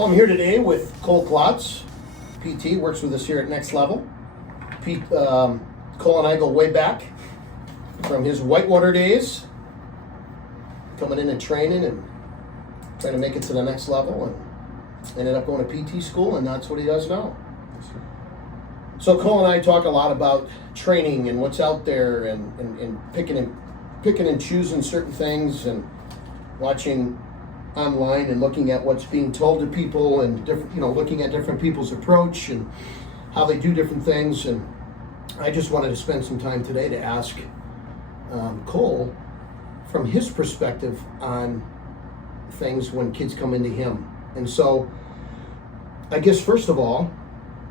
Well, I'm here today with Klotz, PT, works with us here at Next Level. Cole and I go way back from his whitewater days, coming in and training and trying to make it to the next level, and ended up going to PT school, and that's what he does now. So Cole and I talk a lot about training and what's out there, and picking and choosing certain things, and watching online and looking at what's being told to people, and different, looking at different people's approach and how they do different things. And I just wanted to spend some time today to ask Cole from his perspective on things when kids come into him. And so I guess first of all,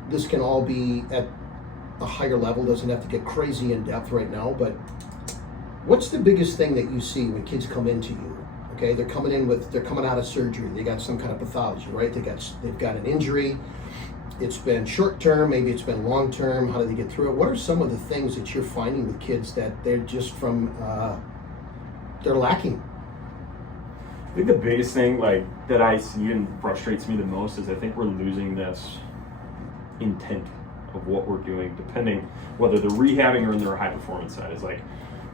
this can all be at a higher level, doesn't have to get crazy in depth right now, but what's the biggest thing that you see when kids come into you? Okay, they're coming out of surgery, they got some kind of pathology, right? They've got an injury, it's been short term, maybe it's been long term. How do they get through it? What are some of the things that you're finding with kids that they're just they're lacking? I think the biggest thing that I see and frustrates me the most is I think we're losing this intent of what we're doing, depending whether they're rehabbing or in their high performance side. Is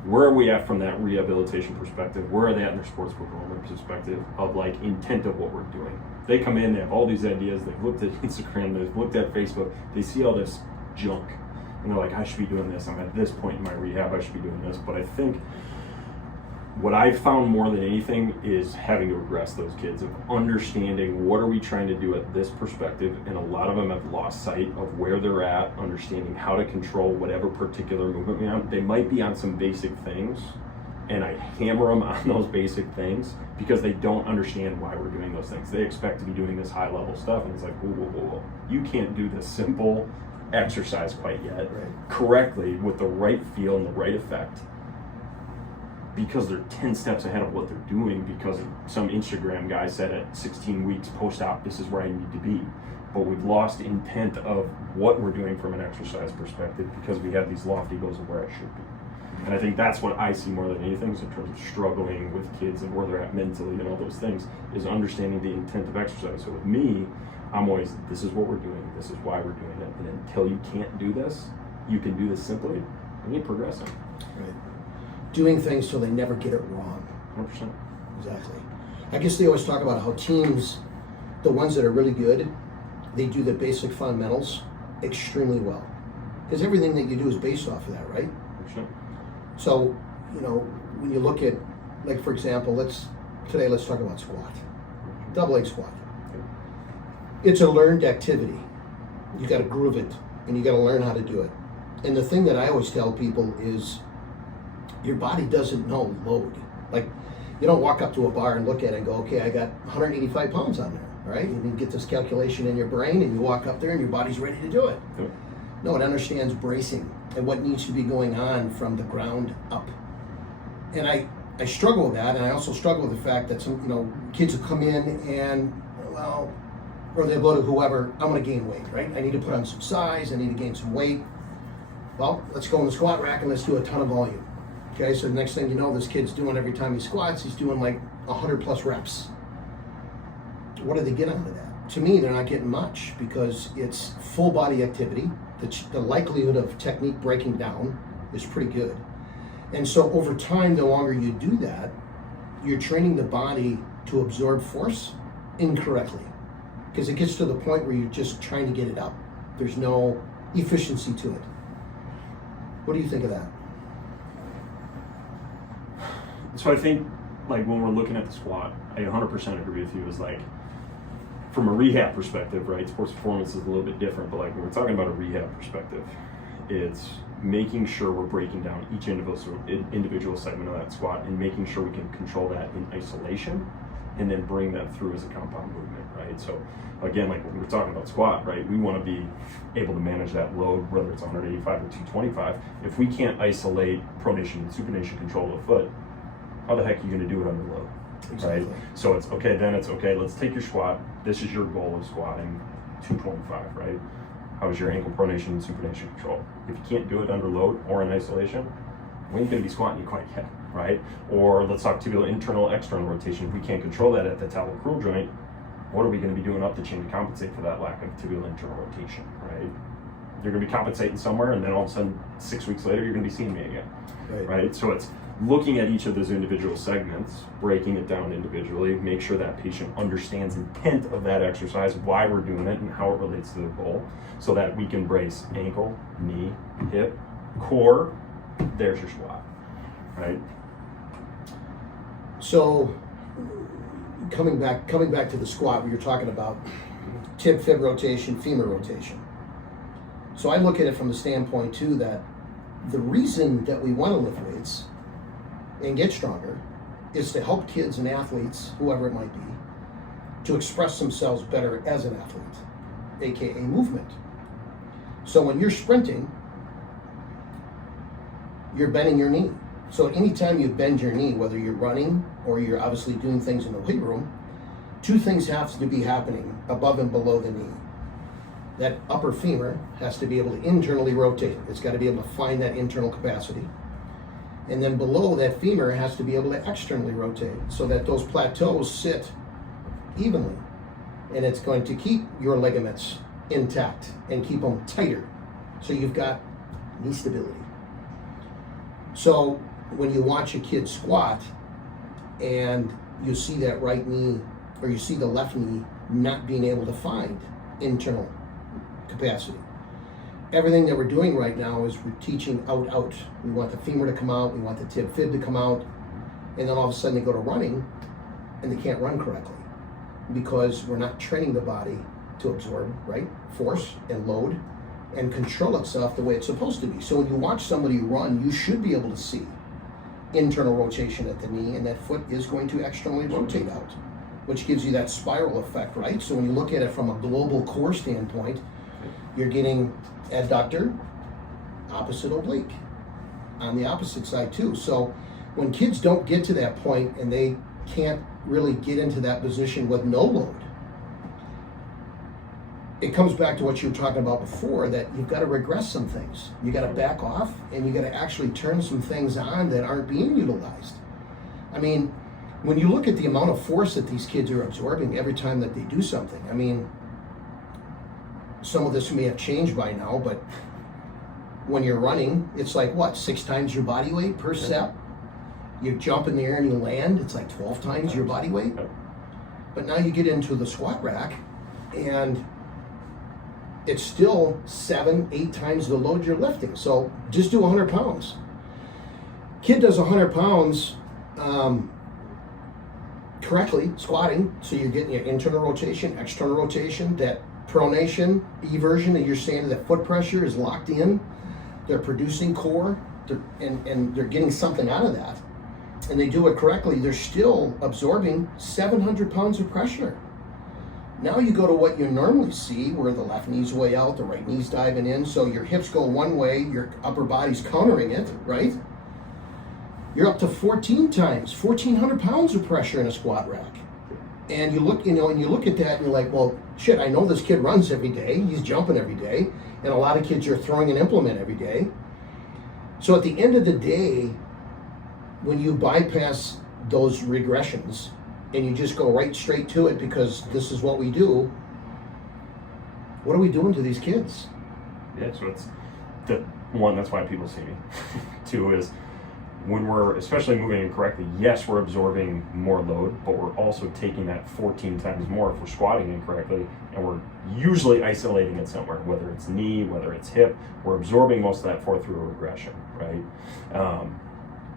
where are we at from that rehabilitation perspective? Where are they at in their sports performance perspective of intent of what we're doing? They come in, they have all these ideas, they've looked at Instagram, they've looked at Facebook, they see all this junk, and they're like, I should be doing this, I'm at this point in my rehab, I should be doing this. But I think what I've found more than anything is having to address those kids, of understanding what are we trying to do at this perspective, and a lot of them have lost sight of where they're at, understanding how to control whatever particular movement we're on. They might be on some basic things, and I hammer them on those basic things because they don't understand why we're doing those things. They expect to be doing this high level stuff, and it's whoa. You can't do this simple exercise quite yet correctly with the right feel and the right effect, because they're 10 steps ahead of what they're doing, because some Instagram guy said at 16 weeks post-op, this is where I need to be. But we've lost intent of what we're doing from an exercise perspective because we have these lofty goals of where I should be. And I think that's what I see more than anything in terms of struggling with kids and where they're at mentally and all those things, is understanding the intent of exercise. So with me, I'm always, this is what we're doing, this is why we're doing it. And until you can't do this, you can do this simply, and you're progressing. Right. Doing things so they never get it wrong. 100%. Exactly. I guess they always talk about how teams, the ones that are really good, they do the basic fundamentals extremely well. Because everything that you do is based off of that, right? 100%. So, when you look at, for example, let's talk about squat. Double leg squat. It's a learned activity. You got to groove it, and you got to learn how to do it. And the thing that I always tell people is, your body doesn't know load. You don't walk up to a bar and look at it and go, okay, I got 185 pounds on there, right? And you get this calculation in your brain, and you walk up there and your body's ready to do it. Yep. No, it understands bracing and what needs to be going on from the ground up. And I struggle with that, and I also struggle with the fact that some, kids will come in and, or they'll go to whoever, I'm gonna gain weight, right? I need to put on some size, I need to gain some weight. Well, let's go in the squat rack and let's do a ton of volume. Okay, so the next thing you know, this kid's doing, every time he squats, he's doing 100 plus reps. What do they get out of that? To me, they're not getting much, because it's full body activity. The likelihood of technique breaking down is pretty good. And so over time, the longer you do that, you're training the body to absorb force incorrectly, because it gets to the point where you're just trying to get it up. There's no efficiency to it. What do you think of that? So I think, when we're looking at the squat, I 100% agree with you. Is from a rehab perspective, right? Sports performance is a little bit different, but when we're talking about a rehab perspective, it's making sure we're breaking down each individual segment of that squat, and making sure we can control that in isolation, and then bring that through as a compound movement, right? So again, when we're talking about squat, right, we want to be able to manage that load, whether it's 185 or 225. If we can't isolate pronation and supination control of the foot, how the heck are you going to do it under load? Exactly. Right? So it's okay, let's take your squat. This is your goal of squatting 225, right? How is your ankle pronation and supination control? If you can't do it under load or in isolation, we ain't going to be squatting you quite yet, right? Or let's talk tibial internal, external rotation. If we can't control that at the talocrural joint, what are we going to be doing up the chain to compensate for that lack of tibial internal rotation, right? You're going to be compensating somewhere, and then all of a sudden, 6 weeks later, you're going to be seeing me again, right? So it's looking at each of those individual segments, breaking it down individually, make sure that patient understands intent of that exercise, why we're doing it, and how it relates to the goal, so that we can brace ankle, knee, hip, core. There's your squat, right? So coming back to the squat, where you're talking about tib fib rotation, femur rotation. So I look at it from the standpoint too that the reason that we want to lift weights and get stronger is to help kids and athletes, whoever it might be, to express themselves better as an athlete, aka movement. So when you're sprinting, you're bending your knee. So anytime you bend your knee, whether you're running or you're obviously doing things in the weight room, two things have to be happening above and below the knee. That upper femur has to be able to internally rotate. It's got to be able to find that internal capacity. And then below that femur has to be able to externally rotate so that those plateaus sit evenly. And it's going to keep your ligaments intact and keep them tighter. So you've got knee stability. So when you watch a kid squat and you see that right knee or you see the left knee not being able to find internal capacity. Everything that we're doing right now is we're teaching out. We want the femur to come out, we want the tib fib to come out, and then all of a sudden they go to running and they can't run correctly because we're not training the body to absorb, right? Force and load and control itself the way it's supposed to be. So when you watch somebody run, you should be able to see internal rotation at the knee, and that foot is going to externally rotate out, which gives you that spiral effect, right? So when you look at it from a global core standpoint, you're getting adductor, opposite oblique on the opposite side too. So when kids don't get to that point and they can't really get into that position with no load, it comes back to what you were talking about before, that you've got to regress some things. You got to back off and you got to actually turn some things on that aren't being utilized. I mean, when you look at the amount of force that these kids are absorbing every time that they do something, I mean, some of this may have changed by now, but when you're running, it's like what, 6 times your body weight per set? You jump in the air and you land, it's like 12 times your body weight. But now you get into the squat rack and it's still 7, 8 times the load you're lifting. So just do 100 pounds. Kid does 100 pounds correctly, squatting, so you're getting your internal rotation, external rotation, that pronation, eversion that you're saying, that foot pressure is locked in. They're producing core, and they're getting something out of that. And they do it correctly, they're still absorbing 700 pounds of pressure. Now you go to what you normally see, where the left knee's way out, the right knee's diving in, so your hips go one way, your upper body's countering it, right? You're up to 14 times, 1,400 pounds of pressure in a squat rack. And you look, and you look at that and you're like, well, shit, I know this kid runs every day, he's jumping every day, and a lot of kids are throwing an implement every day. So at the end of the day, when you bypass those regressions and you just go right straight to it because this is what we do, what are we doing to these kids? Yeah, so it's the one, that's why people see me. 2 is, when we're especially moving incorrectly, yes, we're absorbing more load, but we're also taking that 14 times more if we're squatting incorrectly, and we're usually isolating it somewhere, whether it's knee, whether it's hip, we're absorbing most of that through a regression, right?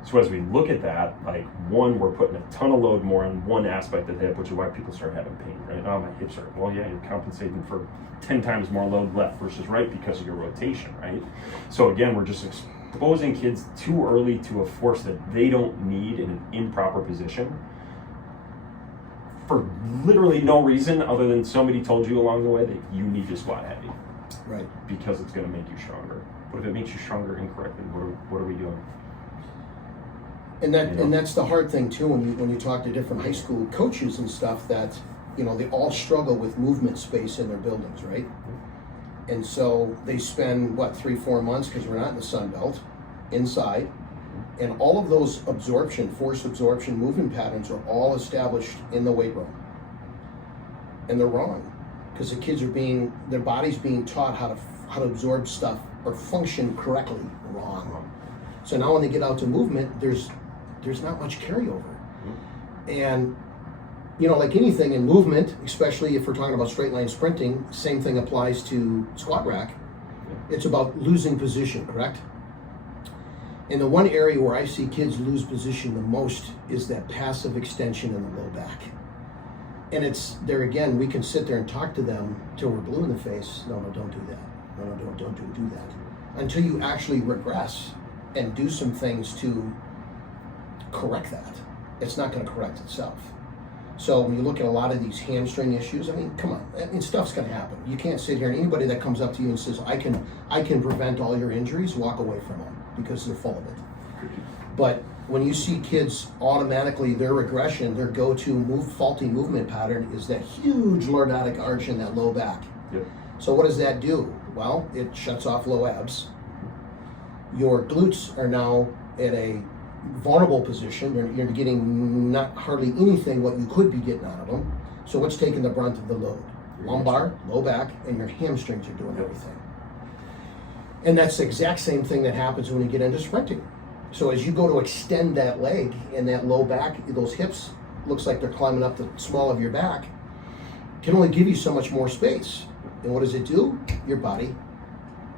So as we look at that, like, one, we're putting a ton of load more on one aspect of the hip, which is why people start having pain, right? Oh, my hips hurt. Well, yeah, you're compensating for 10 times more load left versus right because of your rotation, right? So again, we're just exposing kids too early to a force that they don't need in an improper position for literally no reason other than somebody told you along the way that you need to squat heavy. Right. Because it's going to make you stronger. But if it makes you stronger incorrectly, what are we doing? And that's the hard thing too when you talk to different high school coaches and stuff, that they all struggle with movement space in their buildings, right? And so they spend 3-4 months, because we're not in the Sun Belt, inside, and all of those force absorption movement patterns are all established in the weight room. and they're wrong, because the kids are their body's being taught how to absorb stuff or function correctly wrong. So now when they get out to movement, there's not much carryover. And like anything in movement, especially if we're talking about straight line sprinting, same thing applies to squat rack. It's about losing position, correct? And the one area where I see kids lose position the most is that passive extension in the low back. And it's there again, we can sit there and talk to them till we're blue in the face. No, don't do that. No, don't do that. Until you actually regress and do some things to correct that. It's not going to correct itself. So when you look at a lot of these hamstring issues, I mean, come on, stuff's going to happen. You can't sit here and anybody that comes up to you and says, I can prevent all your injuries, walk away from them, because they're full of it. But when you see kids automatically, their regression, their go-to faulty movement pattern is that huge lordotic arch in that low back. Yep. So what does that do? Well, it shuts off low abs. Your glutes are now at a vulnerable position. You're getting not hardly anything what you could be getting out of them. So what's taking the brunt of the load? Lumbar, low back, and your hamstrings are doing everything. And that's the exact same thing that happens when you get into sprinting. So as you go to extend that leg and that low back, those hips, looks like they're climbing up the small of your back, can only give you so much more space. And what does it do? Your body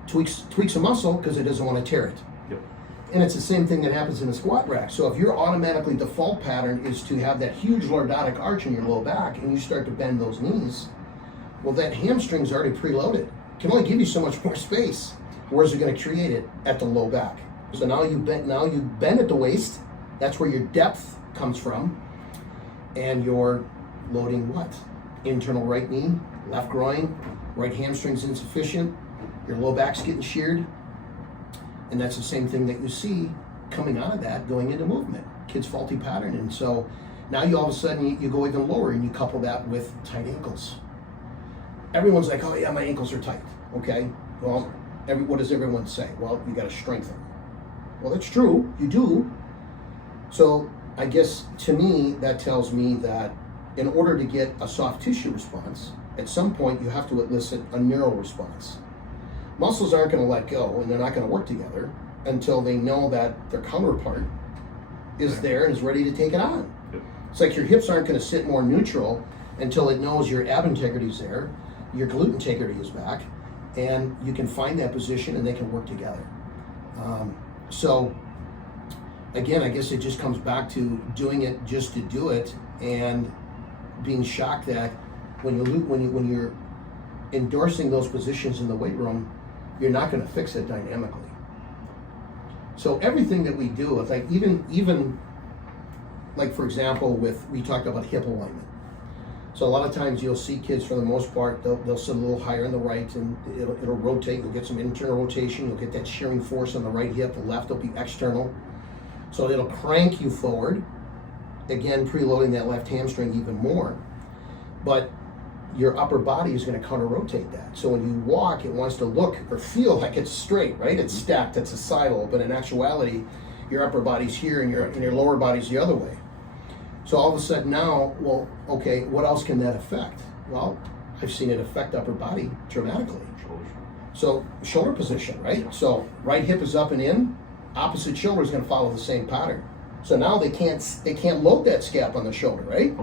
tweaks a muscle because it doesn't want to tear it. Yep. And it's the same thing that happens in the squat rack. So if your automatically default pattern is to have that huge lordotic arch in your low back and you start to bend those knees, well, that hamstring's already preloaded. It can only give you so much more space. Where's it going to create it? At the low back. So now you bend at the waist. That's where your depth comes from. And you're loading what? Internal right knee, left groin, right hamstring's insufficient, your low back's getting sheared. And that's the same thing that you see coming out of that going into movement. Kids' faulty pattern. And so now you all of a sudden you go even lower and you couple that with tight ankles. Everyone's like, oh yeah, my ankles are tight. Okay, well, what does everyone say? Well, you got to strengthen. Well, that's true, you do. So I guess to me, that tells me that in order to get a soft tissue response, at some point you have to elicit a neural response. Muscles aren't going to let go and they're not going to work together until they know that their counterpart is there and is ready to take it on. It's like your hips aren't going to sit more neutral until it knows your ab integrity is there, your glute integrity is back, and you can find that position and they can work together. So again, I guess it just comes back to doing it just to do it and being shocked that when you're endorsing those positions in the weight room, you're not going to fix it dynamically. So everything that we do, it's like even like for example, we talked about hip alignment. So a lot of times you'll see kids, for the most part, they'll sit a little higher on the right and it'll rotate. You'll get some internal rotation. You'll get that shearing force on the right hip. The left will be external. So it'll crank you forward, again, preloading that left hamstring even more. But your upper body is going to counter-rotate that. So when you walk, it wants to look or feel like it's straight, right? It's stacked, it's a silo, but in actuality, your upper body's here and your lower body's the other way. So all of a sudden now, well, okay, what else can that affect? Well, I've seen it affect upper body dramatically. So shoulder position, right? So right hip is up and in, opposite shoulder is going to follow the same pattern. So now they can't load that scap on the shoulder, right?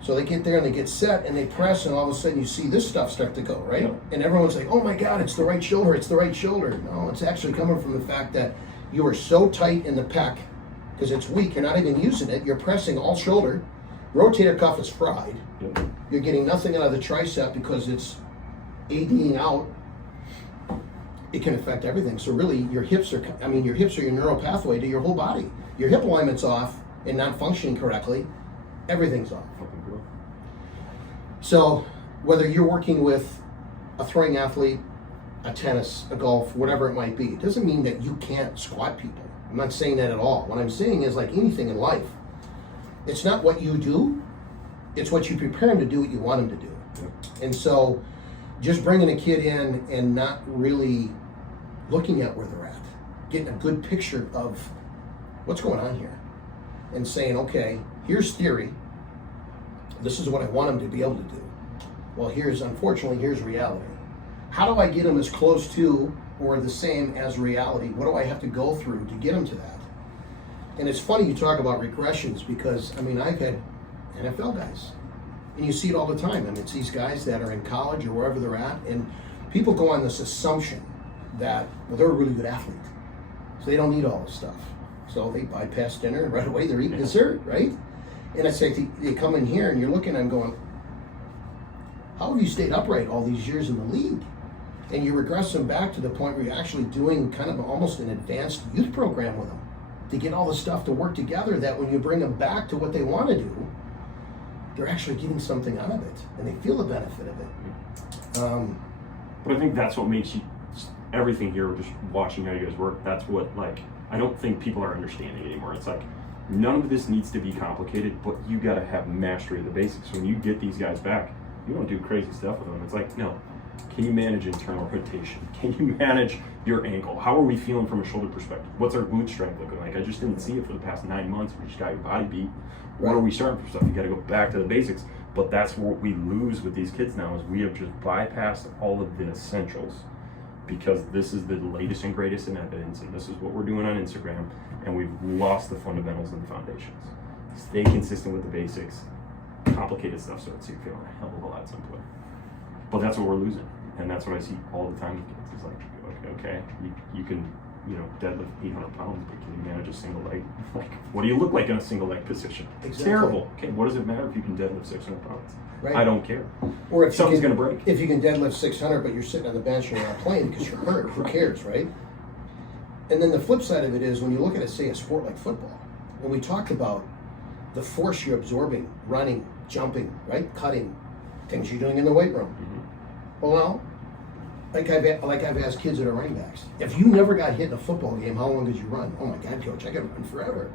So they get there and they get set and they press and all of a sudden you see this stuff start to go, right? Yeah. And everyone's like, oh my God, it's the right shoulder, it's the right shoulder. No, it's actually coming from the fact that you are so tight in the pec because it's weak, you're not even using it, you're pressing all shoulder, rotator cuff is fried, you're getting nothing out of the tricep because it's ADing out. It can affect everything. So really your hips are your neural pathway to your whole body. Your hip alignment's off and not functioning correctly, everything's off. So whether you're working with a throwing athlete, a tennis, a golf, whatever it might be, it doesn't mean that you can't squat people. I'm not saying that at all. What I'm saying is, like anything in life, it's not what you do, it's what you prepare them to do what you want them to do. And so just bringing a kid in and not really looking at where they're at, getting a good picture of what's going on here and saying, okay, here's theory. This is what I want them to be able to do. Well, unfortunately, here's reality. How do I get them as close to or the same as reality? What do I have to go through to get them to that? And it's funny you talk about regressions because, I mean, I've had NFL guys, and you see it all the time. I mean, it's these guys that are in college or wherever they're at, and people go on this assumption that, well, they're a really good athlete, so they don't need all this stuff. So they bypass dinner, and right away they're eating dessert, right? And it's like they come in here and you're looking at them going, how have you stayed upright all these years in the league? And you regress them back to the point where you're actually doing kind of almost an advanced youth program with them to get all the stuff to work together, that when you bring them back to what they want to do, they're actually getting something out of it and they feel the benefit of it. But I think that's what makes everything here, just watching how you guys work, that's what, like, I don't think people are understanding anymore. It's like, none of this needs to be complicated, but you got to have mastery of the basics. When you get these guys back, you don't do crazy stuff with them. It's like, no, can you manage internal rotation? Can you manage your ankle? How are we feeling from a shoulder perspective? What's our glute strength looking like? I just didn't see it for the past 9 months. We just got your body beat. Where are we starting for stuff? You got to go back to the basics. But that's what we lose with these kids now, is we have just bypassed all of the essentials because this is the latest and greatest in evidence, and this is what we're doing on Instagram, and we've lost the fundamentals and the foundations. Stay consistent with the basics. Complicated stuff starts to feel a hell of a lot simpler. But that's what we're losing, and that's what I see all the time with kids. It's like, okay, you can, deadlift 800 pounds, but can you manage a single leg? Like, what do you look like in a single leg position? Exactly. Terrible. Okay, what does it matter if you can deadlift 600 pounds? Right. I don't care. Or if something's going to break. If you can deadlift 600, but you're sitting on the bench and you're not playing because you're hurt, who cares, right? And then the flip side of it is when you look at it, say a sport like football, when we talked about the force you're absorbing, running, jumping, right, cutting, things you're doing in the weight room. Mm-hmm. Well, like I've asked kids that are running backs, if you never got hit in a football game, how long did you run? Oh my God, coach, I got to run forever.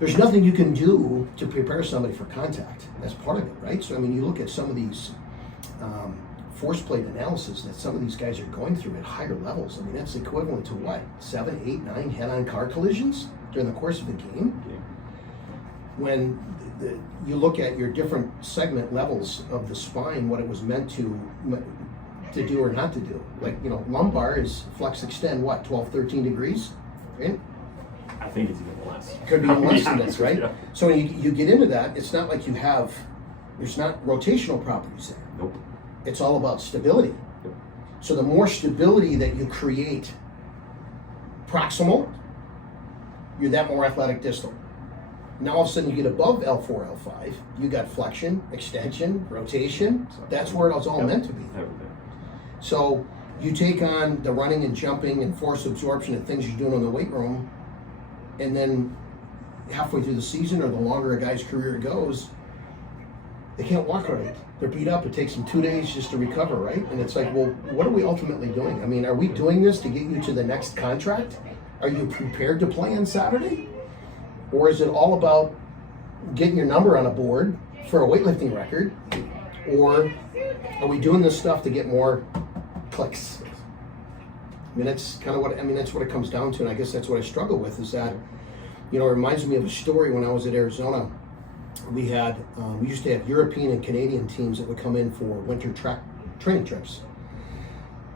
There's nothing you can do to prepare somebody for contact. That's part of it, right? So, I mean, you look at some of these force plate analysis that some of these guys are going through at higher levels. I mean, that's equivalent to what? 7, 8, 9 head-on car collisions during the course of the game? Yeah. When you look at your different segment levels of the spine, what it was meant to do or not to do. Like, lumbar is flex extend, what, 12, 13 degrees? Right? I think it's even less. Could be even less than this, right? Yeah. So when you get into that, it's not like there's not rotational properties there. Nope. It's all about stability. Yep. So the more stability that you create proximal, you're that more athletic distal. Now all of a sudden you get above L4, L5, you got flexion, extension, rotation. That's where it's all meant to be. Everything. So you take on the running and jumping and force absorption and things you're doing in the weight room, and then halfway through the season or the longer a guy's career goes, they can't walk right. They're beat up. It takes them 2 days just to recover, right? And it's like, well, what are we ultimately doing? I mean, are we doing this to get you to the next contract? Are you prepared to play on Saturday? Or is it all about getting your number on a board for a weightlifting record? Or are we doing this stuff to get more clicks? I mean, that's kind of that's what it comes down to. And I guess that's what I struggle with, is that, it reminds me of a story when I was at Arizona. We used to have European and Canadian teams that would come in for winter track training trips.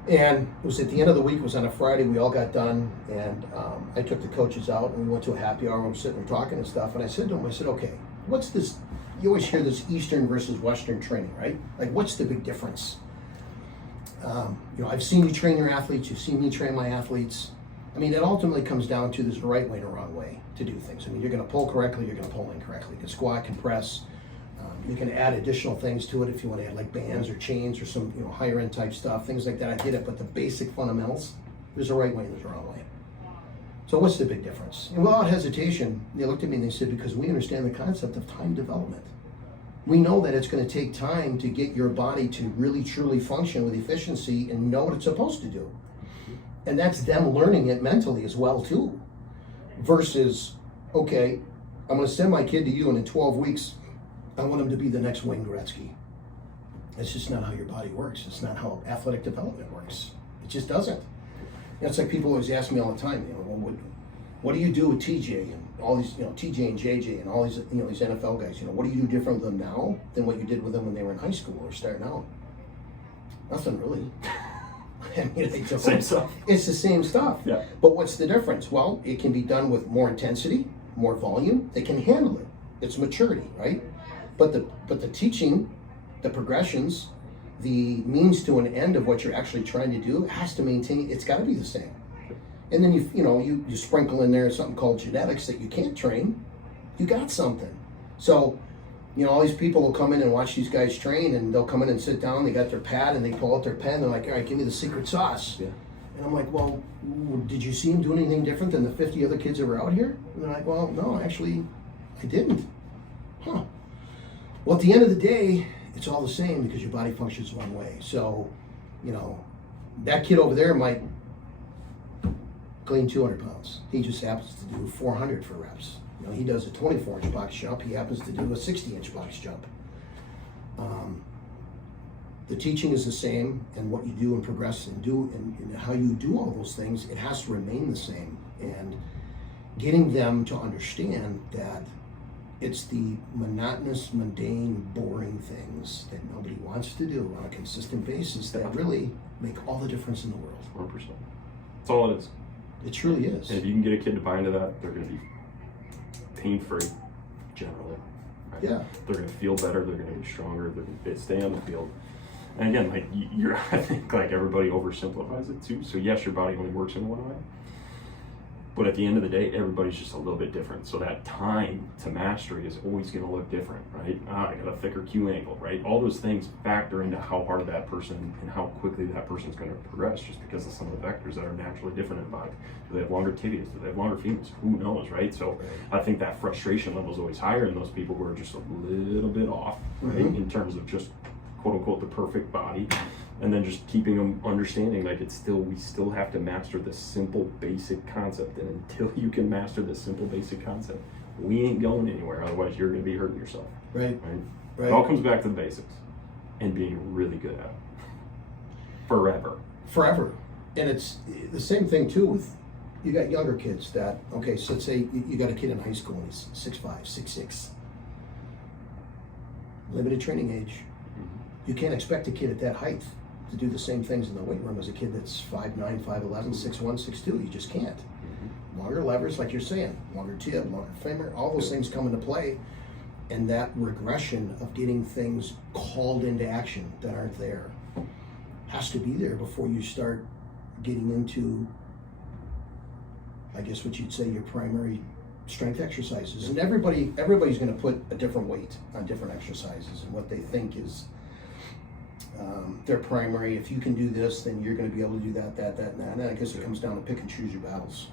And it was at the end of the week, it was on a Friday, we all got done, and I took the coaches out and we went to a happy hour and we were sitting there talking and stuff, and I said to them, okay, what's this, you always hear this Eastern versus Western training, right? Like, what's the big difference? I've seen you train your athletes, you've seen me train my athletes. I mean, it ultimately comes down to there's a right way and a wrong way to do things. I mean, you're gonna pull correctly, you're gonna pull incorrectly. You can squat, compress. You can add additional things to it if you want to add like bands or chains or some higher end type stuff, things like that. I get it, but the basic fundamentals, there's a right way and there's a wrong way. So what's the big difference? And without hesitation, they looked at me and they said, because we understand the concept of time development. We know that it's going to take time to get your body to really truly function with efficiency and know what it's supposed to do. And that's them learning it mentally as well too. Versus, okay, I'm going to send my kid to you and in 12 weeks, I want him to be the next Wayne Gretzky. It's just not how your body works. It's not how athletic development works. It just doesn't. It's like people always ask me all the time, what do you do with TJ and all these, TJ and JJ and all these, these NFL guys? What do you do different with them now than what you did with them when they were in high school or starting out? Nothing really. I mean, Same stuff. It's the same stuff. Yeah. But what's the difference? Well, it can be done with more intensity, more volume. They can handle it. It's maturity, right? But the teaching, the progressions, the means to an end of what you're actually trying to do has to maintain. It's got to be the same. And then you sprinkle in there something called genetics that you can't train. You got something. So, all these people will come in and watch these guys train, and they'll come in and sit down. They got their pad and they pull out their pen. They're like, "All right, give me the secret sauce." Yeah. And I'm like, "Well, did you see him do anything different than the 50 other kids that were out here?" And they're like, "Well, no, actually, I didn't." Huh. Well, at the end of the day, it's all the same because your body functions one way. So, that kid over there might clean 200 pounds. He just happens to do 400 for reps. He does a 24-inch box jump. He happens to do a 60-inch box jump. The teaching is the same, and what you do and progress and do and how you do all those things, it has to remain the same. And getting them to understand that it's the monotonous, mundane, boring things that nobody wants to do on a consistent basis that really make all the difference in the world. 100%. That's all it is. It truly is. And if you can get a kid to buy into that, they're going to be pain-free, generally. Right? Yeah. They're going to feel better. They're going to be stronger. They're going to stay on the field. And again, I think everybody oversimplifies it too. So yes, your body only works in one way. But at the end of the day, everybody's just a little bit different. So that time to mastery is always going to look different, right? I got a thicker Q angle, right? All those things factor into how hard that person and how quickly that person's going to progress just because of some of the vectors that are naturally different in the body. Do they have longer tibias? Do they have longer femurs? Who knows, right? So I think that frustration level is always higher in those people who are just a little bit off, right? Mm-hmm. In terms of just quote unquote the perfect body. And then just keeping them understanding we still have to master this simple basic concept. And until you can master this simple basic concept, we ain't going anywhere. Otherwise you're gonna be hurting yourself. Right. It all comes back to the basics and being really good at it. Forever. And it's the same thing too with, you got younger kids that, okay, so let's say you got a kid in high school and he's 6'5", 6'6". Limited training age. You can't expect a kid at that height to do the same things in the weight room as a kid that's 5'9", 5'11", 6'1", 6'2". You just can't. Longer levers, like you're saying, longer tib, longer femur, all those things come into play. And that regression of getting things called into action that aren't there has to be there before you start getting into, I guess what you'd say, your primary strength exercises. And everybody's going to put a different weight on different exercises and what they think is their primary. If you can do this, then you're going to be able to do that, and that. And I guess it comes down to pick and choose your battles.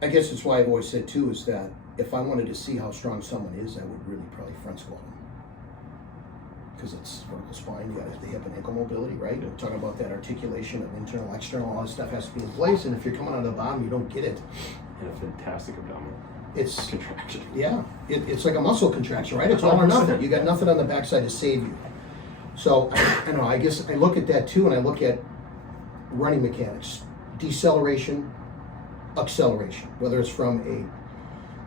I guess it's why I've always said too is that if I wanted to see how strong someone is, I would really probably front squat them. Because it's vertical spine, you got the hip and ankle mobility, right? We're talking about that articulation of internal, external, all this stuff has to be in place. And if you're coming out of the bottom, you don't get it. And a fantastic abdominal. It's contraction. Yeah, it's like a muscle contraction, right? It's all or nothing. You got nothing on the backside to save you. So I know. I guess I look at that too, and I look at running mechanics, deceleration, acceleration. Whether it's from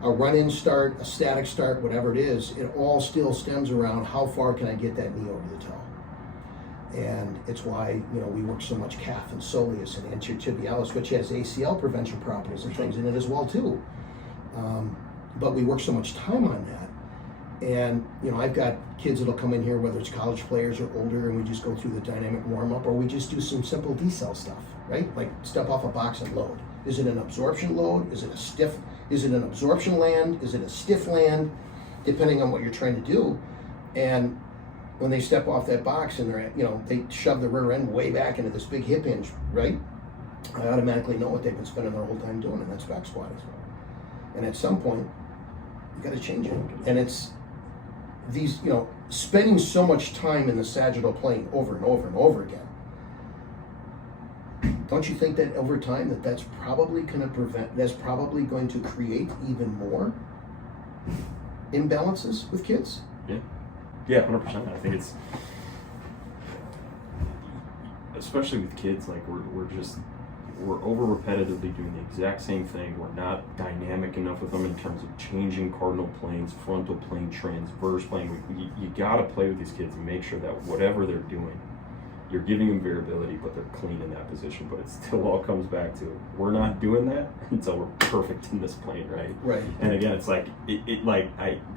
a run-in start, a static start, whatever it is, it all still stems around how far can I get that knee over the toe. And it's why we work so much calf and soleus and anterior tibialis, which has ACL prevention properties and things in it as well too. But we work so much time on that. And, I've got kids that'll come in here, whether it's college players or older, and we just go through the dynamic warm-up, or we just do some simple decel stuff, right? Like step off a box and load. Is it an absorption load? Is it an absorption land? Is it a stiff land? Depending on what you're trying to do. And when they step off that box and they're, they shove the rear end way back into this big hip hinge, right? I automatically know what they've been spending their whole time doing, and that's back squat as well. And at some point, you got to change it. And it's these, spending so much time in the sagittal plane over and over and over again. Don't you think that over time that's probably going to create even more imbalances with kids? Yeah, 100%. I think it's, especially with kids, like we're just we're over repetitively doing the exact same thing. We're not dynamic enough with them in terms of changing cardinal planes, frontal plane, transverse plane. You got to play with these kids and make sure that whatever they're doing, you're giving them variability, but they're clean in that position. But it still all comes back to, we're not doing that until we're perfect in this plane, right? Right. And again, it's like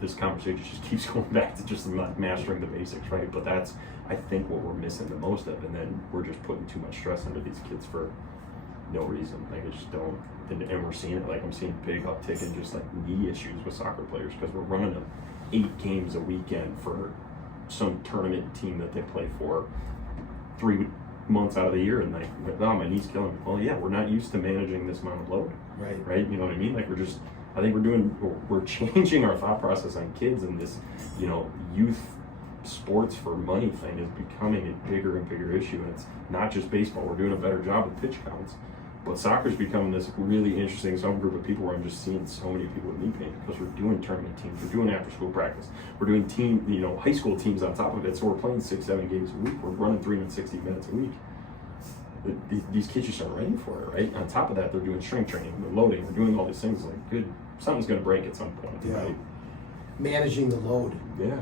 this conversation just keeps going back to just not mastering the basics, right? But that's, I think, what we're missing the most of, and then we're just putting too much stress under these kids for no reason. Like, I just don't, and we're seeing it. Like, I'm seeing big uptick in just like knee issues with soccer players because we're running them 8 games a weekend for some tournament team that they play for 3 months out of the year, and like, oh, my knee's killing me. Well, yeah, we're not used to managing this amount of load, right? You know what I mean? Like, I think we're changing our thought process on kids, and this, youth sports for money thing is becoming a bigger and bigger issue. And it's not just baseball. We're doing a better job with pitch counts, but soccer's becoming this really interesting subgroup of people where I'm just seeing so many people with knee pain because we're doing tournament teams, we're doing after school practice, we're doing high school teams on top of it. So we're playing 6-7 games a week. We're running 360 minutes a week. These kids just aren't ready for it, right? On top of that, they're doing strength training, they're loading, they're doing all these things. Like, good, something's going to break at some point, right? Managing the load. Yeah.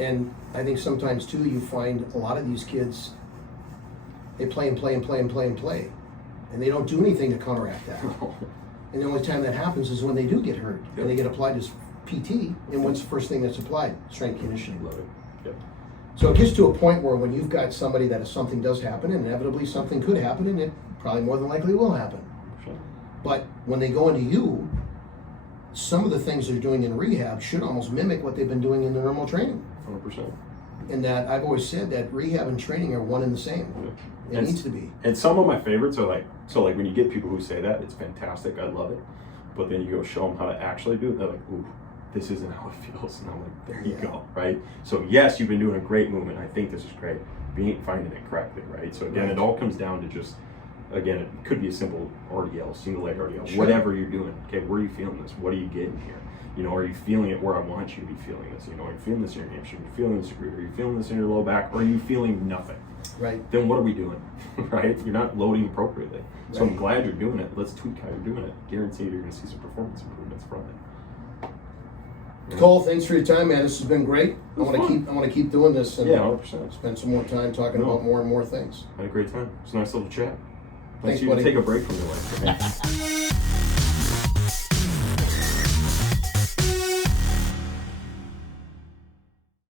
And I think sometimes too, you find a lot of these kids, they play and play and play and play and play, and they don't do anything to counteract that. And the only time that happens is when they do get hurt, and they get applied as PT. And what's the first thing that's applied? Strength conditioning. Love it. Yep. So it gets to a point where when you've got somebody that if something does happen, and inevitably something could happen, and it probably more than likely will happen. Sure. But when they go into you, some of the things they're doing in rehab should almost mimic what they've been doing in the normal training. 100%. And that I've always said that rehab and training are one and the same. Yeah. It needs to be. And some of my favorites are like when you get people who say that, it's fantastic, I love it. But then you go show them how to actually do it, they're like, ooh, this isn't how it feels. And I'm like, there you go, right? So yes, you've been doing a great movement. I think this is great. But you ain't finding it correctly, right? So again, it all comes down to just, again, it could be a simple RDL, single leg RDL, whatever you're doing. Okay, where are you feeling this? What are you getting here? Are you feeling it where I want you to be feeling this? Are you feeling this in your hamstring? Are you feeling this? Are you feeling this in your low back? Or are you feeling nothing? Right. Then what are we doing? Right? You're not loading appropriately. So Right. I'm glad you're doing it. Let's tweak how you're doing it. Guarantee you're going to see some performance improvements from it. Yeah. Cole, thanks for your time, man. This has been great. I want to keep doing this and 100%. spend some more time talking about more and more things. Had a great time. It's a nice little chat. Thanks, you buddy. Take a break from your life.